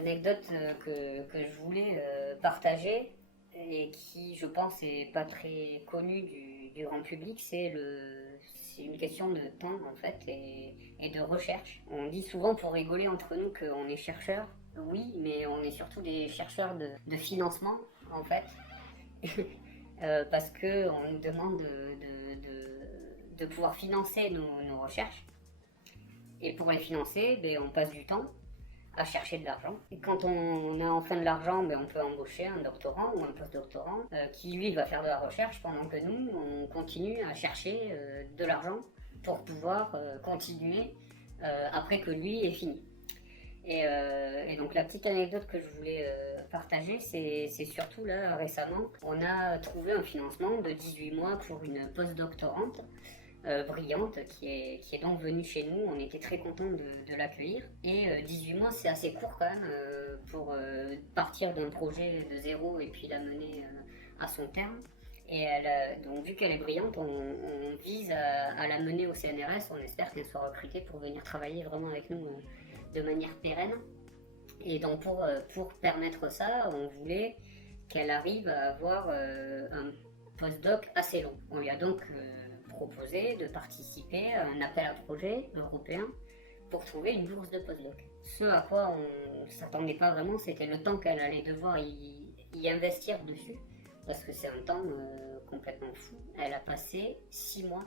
anecdote que je voulais partager et qui, je pense, est pas très connue du grand public, c'est une question de temps en fait et de recherche. On dit souvent pour rigoler entre nous qu'on est chercheurs, oui, mais on est surtout des chercheurs de financement en fait, parce que on nous demande de pouvoir financer nos recherches. Et pour les financer, ben, on passe du temps à chercher de l'argent. Et quand on a enfin de l'argent, ben, on peut embaucher un doctorant ou un postdoctorant qui lui va faire de la recherche pendant que nous, on continue à chercher de l'argent pour pouvoir continuer après que lui est fini. Et donc la petite anecdote que je voulais partager, c'est surtout là récemment, on a trouvé un financement de 18 mois pour une postdoctorante brillante qui est donc venue chez nous. On était très contents de l'accueillir. Et 18 mois, c'est assez court quand même pour partir d'un projet de zéro et puis la mener à son terme. Et donc vu qu'elle est brillante, on vise à la mener au CNRS. On espère qu'elle soit recrutée pour venir travailler vraiment avec nous de manière pérenne. Et donc pour permettre ça, on voulait qu'elle arrive à avoir un postdoc assez long. On lui a donc proposé de participer à un appel à projet européen pour trouver une bourse de postdoc. Ce à quoi on ne s'attendait pas vraiment, c'était le temps qu'elle allait devoir y investir dessus, parce que c'est un temps complètement fou. Elle a passé 6 mois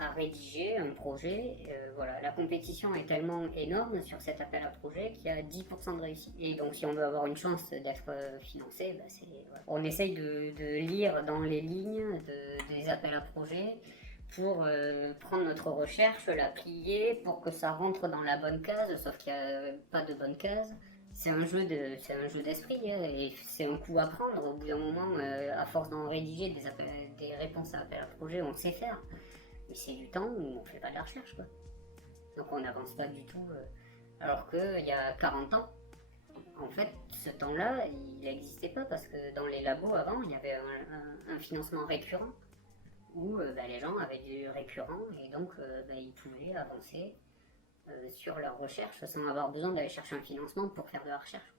à rédiger un projet. Voilà, la compétition est tellement énorme sur cet appel à projet qu'il y a 10% de réussite. Et donc si on veut avoir une chance d'être financé, bah voilà. On essaye de lire dans les lignes des appels à projet pour prendre notre recherche, la plier pour que ça rentre dans la bonne case, sauf qu'il n'y a pas de bonne case. C'est un jeu d'esprit hein, et c'est un coup à prendre. Au bout d'un moment, à force d'en rédiger des réponses à appel à projet, on sait faire. Mais c'est du temps où on fait pas de la recherche quoi. Donc on n'avance pas du tout. Alors qu'il y a 40 ans, en fait, ce temps-là, il n'existait pas parce que dans les labos avant, il y avait un financement récurrent où les gens avaient du récurrent et donc ils pouvaient avancer sur leur recherche sans avoir besoin d'aller chercher un financement pour faire de la recherche.